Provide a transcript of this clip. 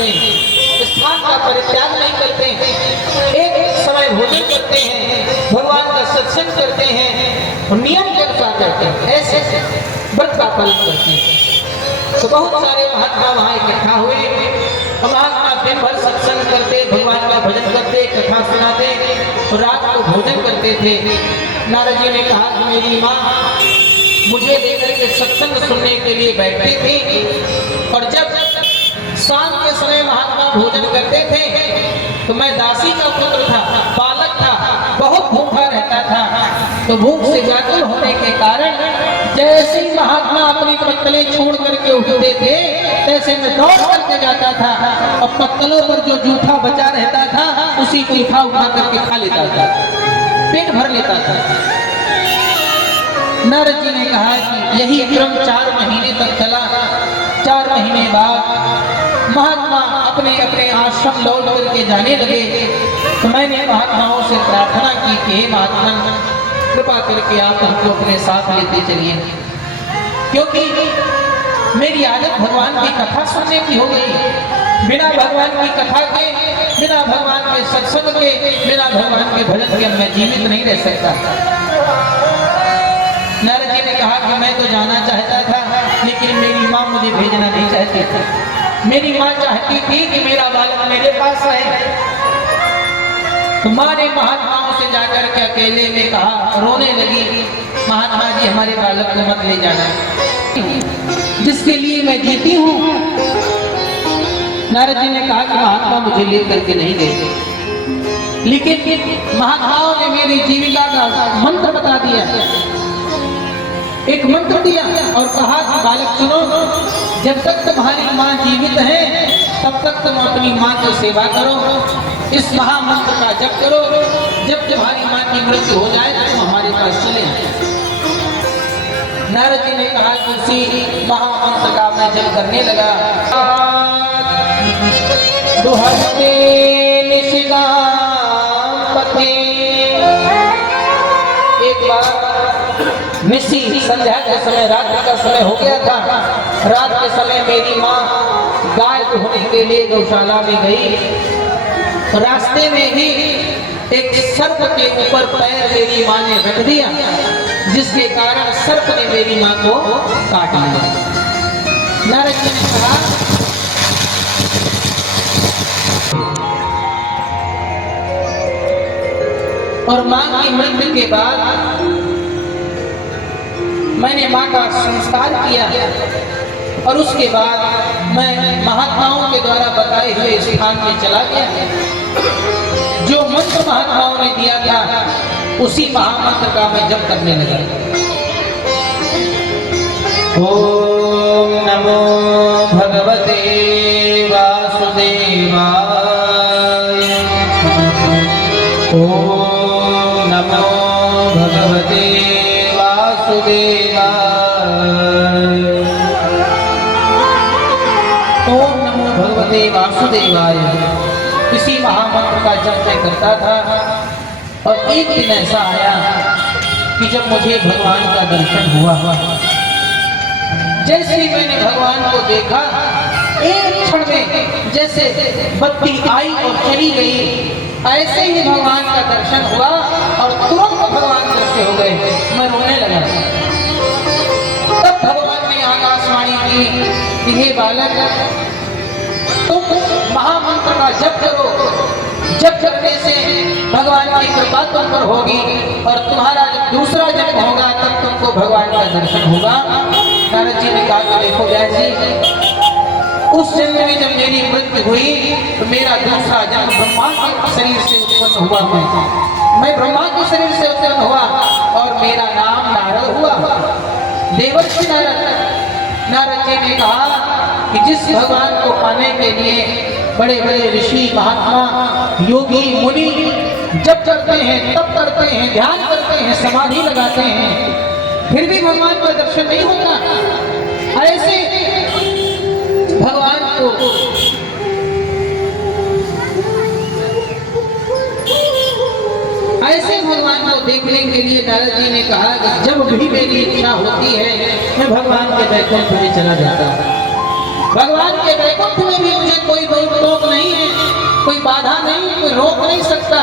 करते हैं, स्थान का परित्याग नहीं करते हैं, एक समय भोजन करते हैं, भगवान का सत्संग करते हैं और नियम के अनुसार करते हैं, ऐसे व्रत का पालन करते हैं। तो बहुत सारे महात्मा वहाँ इकट्ठा हुए। महात्मा दिन भर सत्संग करते, भगवान का भजन करते, कथा सुनाते और रात को भोजन करते थे। नारद जी ने कहा कि मेरी माँ मुझे लेकर के सत्संग सुनने के लिए बैठती थी और जब शाम के समय महात्मा भोजन करते थे तो मैं दासी का पुत्र था, बालक था, बहुत भूखा रहता था। तो भूख से व्याकुल होने के कारण जैसे ही महात्मा अपनी पत्तलें छोड़ करके उठते थे तैसे मैं दौड़ करके जाता था और पत्तलों पर जो जूठा बचा रहता था उसी को उठा करके खा लेता था, पेट भर लेता था। नारद जी ने कहा कि यही क्रम 4 महीने तक चला। 4 महीने बाद महात्मा अपने अपने आश्रम लौट करके जाने लगे। तो मैंने महात्माओं से प्रार्थना की कि महात्मा कृपा करके आप हमको अपने साथ लेते चलिए, क्योंकि मेरी आदत भगवान की कथा सुनने की हो गई। बिना भगवान की कथा के, बिना भगवान के सत्संग के, बिना भगवान के भजन के मैं जीवित नहीं रह सकता। नारद जी ने कहा कि मैं तो जाना चाहता था, लेकिन मेरी माँ मुझे भेजना नहीं चाहती थी। मेरी माँ चाहती थी कि मेरा बालक मेरे पास रहे। तो माँ ने महात्माओं से जाकर के अकेले में कहा, रोने लगी, महात्मा जी हमारे बालक को मत ले जाना, जिसके लिए मैं जीती हूँ। नारद जी ने कहा कि महात्मा मुझे ले करके नहीं गए, लेकिन महात्माओं ने मेरी जीविका का मंत्र बता दिया, एक मंत्र दिया और कहा कि बालक सुनो, जब तक तुम्हारी माँ जीवित है तब तक तुम अपनी माँ की सेवा करो, इस महामंत्र का जप करो। जब तुम्हारी माँ की मृत्यु हो जाए तो तुम हमारे पास चले आए। नारद जी ने कहा कि उसी महामंत्र का मैं जप करने लगा। दुहते निशिगाम पथे। एक बार निशी संध्या के समय, रात का समय हो गया था। रात के समय मेरी माँ गाय धोने के लिए गौशाला में गई। रास्ते में ही एक सर्प के ऊपर पैर मेरी माँ ने रख दिया, जिसके कारण सर्प ने मेरी माँ को काट लिया। नारद जी ने कहा, और माँ की मृत्यु के बाद मैंने माँ का संस्कार किया और उसके बाद मैं महात्माओं के द्वारा बताए हुए स्थान में चला गया। जो मंत्र महात्माओं ने दिया था उसी महामंत्र का मैं जप करने लगा। ओम नमो भगवते वासुदेवाय। ओम नमो भगवते वासुदेवाय। ओम नमो भगवते वासुदेवाय। इसी महामंत्र का जप मैं करता था और एक दिन ऐसा आया कि जब मुझे भगवान का दर्शन हुआ। जैसे ही मैंने भगवान को देखा, एक क्षण में जैसे बत्ती आई और चली गई, ऐसे ही भगवान का दर्शन हुआ और तुरंत भगवान दृश्य हो गए। मैं रोने लगा। तब भगवान ने आकाशवाणी की कि हे बालक, तुम महामंत्र का जप करो। जप करने से भगवान की कृपा तुम पर होगी और तुम्हारा जब दूसरा जन्म होगा तब तुमको भगवान का दर्शन होगा। नारद जी ने कहा कि देखो व्यास जी, उस जन्म में जब मेरी मृत्यु हुई तो मेरा दूसरा जन्म ब्रह्मा के शरीर से उत्पन्न हुआ। मैं ब्रह्मा के शरीर से उत्पन्न हुआ और मेरा नाम नारद हुआ, देवर्षि नारद। नारद जी ने कहा कि जिस भगवान को पाने के लिए बड़े बड़े ऋषि, महात्मा, योगी, मुनि जप करते हैं, तप करते हैं, ध्यान करते हैं, समाधि लगाते हैं, फिर भी भगवान का दर्शन नहीं होता। ऐसे भगवान को देखने के लिए नारद जी ने कहा कि जब भी मेरी इच्छा होती है मैं भगवान के वैकुंठ में चला जाता हूँ। भगवान के वैकुंठ में भी मुझे कोई रोक टोक नहीं है, कोई बाधा नहीं, कोई रोक नहीं सकता।